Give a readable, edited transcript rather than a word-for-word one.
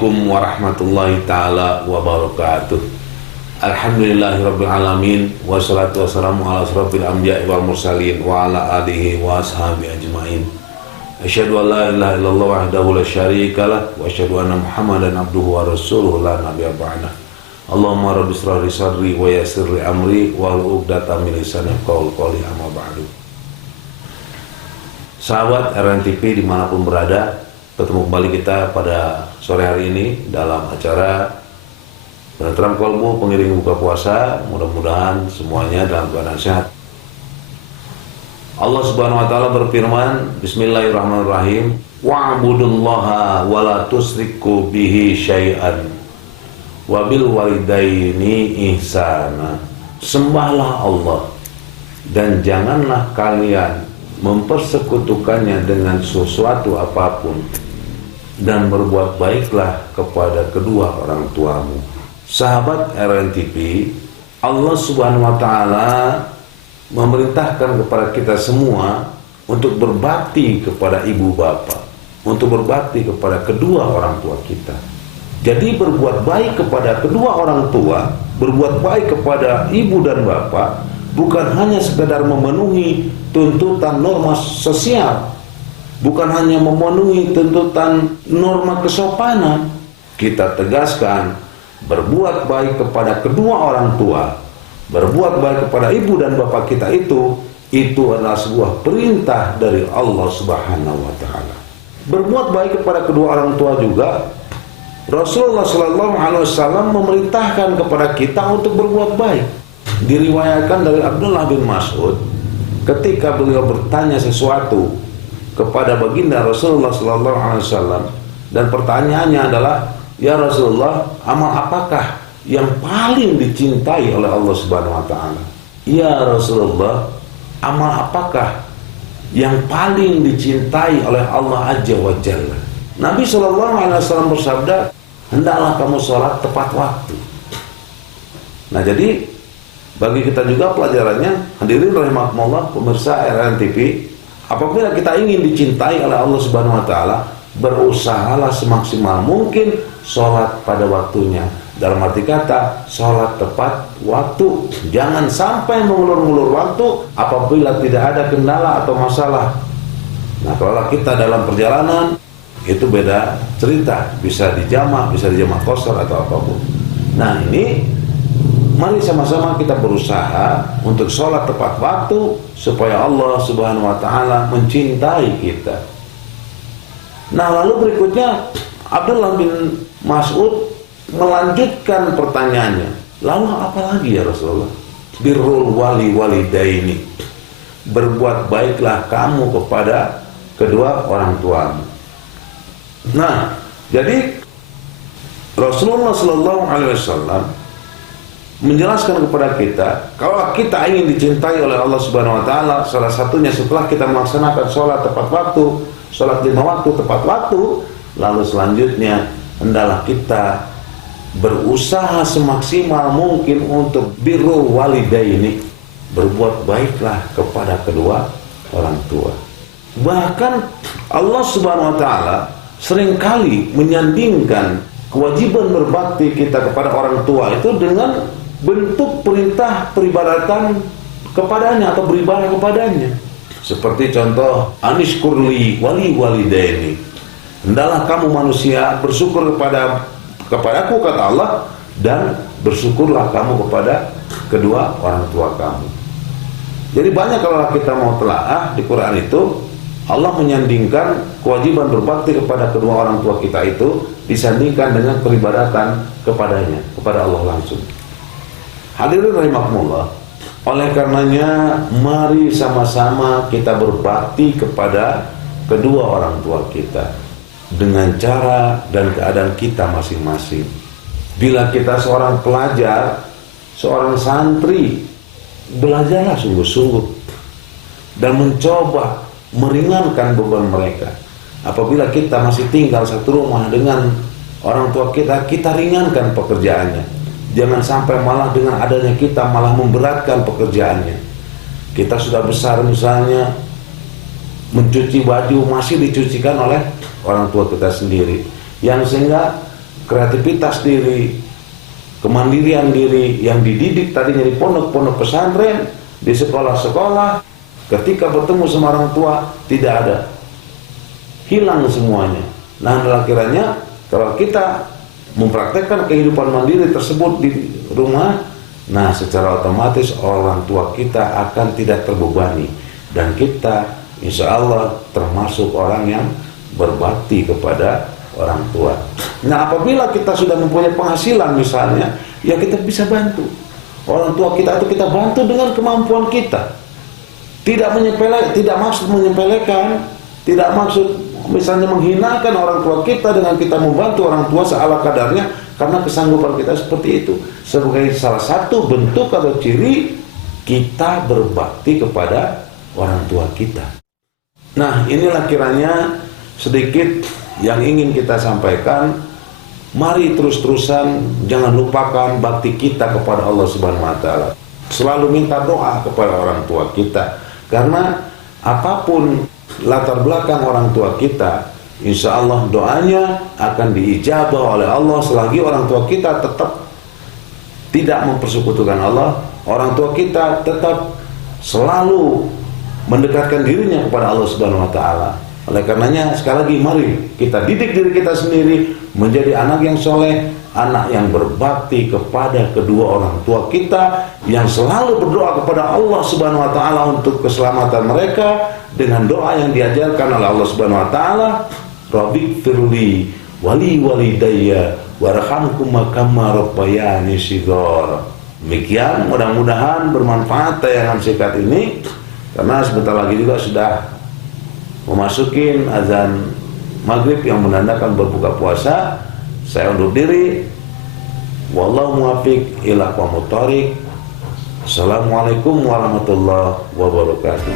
Assalamualaikum warahmatullahi ta'ala wabarakatuh. Alhamdulillahirabbil alamin, wassalatu wassalamu ala asrofil anbiya'i wal mursalin wa ala alihi wa ashabihi ajmain. Asyhadu an la ilaha illallah wahdahu la syarikalah wa asyhadu anna Muhammadan abduhu wa rasuluhu la nabiyya ba'dah. Allahumma rabbi shrah li sadri wa yassir li amri wahlul 'uqdatam min lisani yafqahu qawli, amma ba'du. Sahabat RNTV dimanapun berada, ketemu kembali kita pada sore hari ini dalam acara Penenteram Kolbu pengiring buka puasa. Mudah-mudahan semuanya dalam keadaan sehat. Allah Subhanahu wa taala berfirman, Bismillahirrahmanirrahim, wa'budullaha wa la tusyriku bihi syai'an wa bil walidaini ihsana. Sembahlah Allah dan janganlah kalian mempersekutukannya dengan sesuatu apapun, dan berbuat baiklah kepada kedua orang tuamu. Sahabat RNTV, Allah Subhanahu wa taala memerintahkan kepada kita semua untuk berbakti kepada ibu bapak, untuk berbakti kepada kedua orang tua kita. Jadi berbuat baik kepada kedua orang tua, berbuat baik kepada ibu dan bapak, bukan hanya sekedar memenuhi tuntutan norma sosial, bukan hanya memenuhi tuntutan norma kesopanan. Kita tegaskan, berbuat baik kepada kedua orang tua, berbuat baik kepada ibu dan bapak kita itu adalah sebuah perintah dari Allah Subhanahu wa taala. Berbuat baik kepada kedua orang tua juga, Rasulullah sallallahu alaihi wasallam memerintahkan kepada kita untuk berbuat baik. Diriwayatkan dari Abdullah bin Mas'ud, ketika beliau bertanya sesuatu kepada baginda Rasulullah sallallahu alaihi wasallam, dan pertanyaannya adalah, ya Rasulullah, amal apakah yang paling dicintai oleh Allah Subhanahu wa taala? Ya Rasulullah, amal apakah yang paling dicintai oleh Allah Azza wa Jalla? Nabi sallallahu alaihi wasallam bersabda, hendaklah kamu sholat tepat waktu. Nah, jadi bagi kita juga pelajarannya, hadirin rahimakumullah, pemirsa RNTV, apabila kita ingin dicintai oleh Allah Subhanahu wa taala, berusahalah semaksimal mungkin sholat pada waktunya. Dalam arti kata, sholat tepat waktu. Jangan sampai mengulur-ngulur waktu apabila tidak ada kendala atau masalah. Nah, kalau kita dalam perjalanan, itu beda cerita, bisa dijamak qasar atau apapun. Nah, ini mari sama-sama kita berusaha untuk sholat tepat waktu supaya Allah Subhanahu wa taala mencintai kita. Nah, lalu berikutnya Abdullah bin Mas'ud melanjutkan pertanyaannya. Lalu apa lagi ya Rasulullah? Birrul walidaini. Berbuat baiklah kamu kepada kedua orang tuamu. Nah, jadi Rasulullah sallallahu alaihi wasallam menjelaskan kepada kita, kalau kita ingin dicintai oleh Allah Subhanahu wa taala, salah satunya setelah kita melaksanakan sholat tepat waktu, sholat 5 waktu tepat waktu, lalu selanjutnya hendaklah kita berusaha semaksimal mungkin untuk birrul walidaini, berbuat baiklah kepada kedua orang tua. Bahkan Allah Subhanahu wa taala seringkali menyandingkan kewajiban berbakti kita kepada orang tua itu dengan bentuk perintah peribadatan kepadanya atau beribadah kepadanya. Seperti contoh, anishkurli walidaini. Hendaklah kamu manusia bersyukur kepadaku, kata Allah, dan bersyukurlah kamu kepada kedua orang tua kamu. Jadi banyak kalau kita mau telaah di Quran itu, Allah menyandingkan kewajiban berbakti kepada kedua orang tua kita itu disandingkan dengan peribadatan kepadanya, kepada Allah langsung. Hadirin rahimakumullah, oleh karenanya mari sama-sama kita berbakti kepada kedua orang tua kita dengan cara dan keadaan kita masing-masing. Bila kita seorang pelajar, seorang santri, belajarlah sungguh-sungguh dan mencoba meringankan beban mereka. Apabila kita masih tinggal satu rumah dengan orang tua kita, kita ringankan pekerjaannya. Jangan sampai malah dengan adanya kita malah memberatkan pekerjaannya. Kita sudah besar misalnya, mencuci baju masih dicucikan oleh orang tua kita sendiri, yang sehingga kreativitas diri, kemandirian diri yang dididik tadinya di pondok-pondok pesantren, di sekolah-sekolah, ketika bertemu sama orang tua tidak ada, hilang semuanya. Nah, kiranya kalau kita mempraktekkan kehidupan mandiri tersebut di rumah, nah secara otomatis orang tua kita akan tidak terbebani, dan kita insya Allah termasuk orang yang berbakti kepada orang tua. Nah, apabila kita sudah mempunyai penghasilan misalnya, ya kita bisa bantu orang tua kita, itu kita bantu dengan kemampuan kita. Tidak maksud menyepelekan, tidak maksud misalnya menghinakan orang tua kita dengan kita membantu orang tua seala kadarnya, karena kesanggupan kita seperti itu. Sebagai salah satu bentuk atau ciri kita berbakti kepada orang tua kita. Nah, inilah kiranya sedikit yang ingin kita sampaikan. Mari terus-terusan jangan lupakan bakti kita kepada Allah Subhanahu wa taala. Selalu minta doa kepada orang tua kita, karena apapun latar belakang orang tua kita, insya Allah doanya akan diijabah oleh Allah selagi orang tua kita tetap tidak mempersekutukan Allah. Orang tua kita tetap selalu mendekatkan dirinya kepada Allah Subhanahu wa taala. Oleh karenanya sekali lagi mari kita didik diri kita sendiri menjadi anak yang soleh, anak yang berbakti kepada kedua orang tua kita, yang selalu berdoa kepada Allah Subhanahu wa taala untuk keselamatan mereka dengan doa yang diajarkan oleh Allah Subhanahu wa taala, Rabbighfirli wali walidayya warhamhuma kama rabbayani shighara. Demikian, mudah-mudahan bermanfaat tayangan singkat ini, karena sebentar lagi juga sudah memasukin azan maghrib yang menandakan berbuka puasa. Saya undur diri. Wallahu muwaffiq ila aqwamit thoriq. Assalamualaikum warahmatullahi wabarakatuh.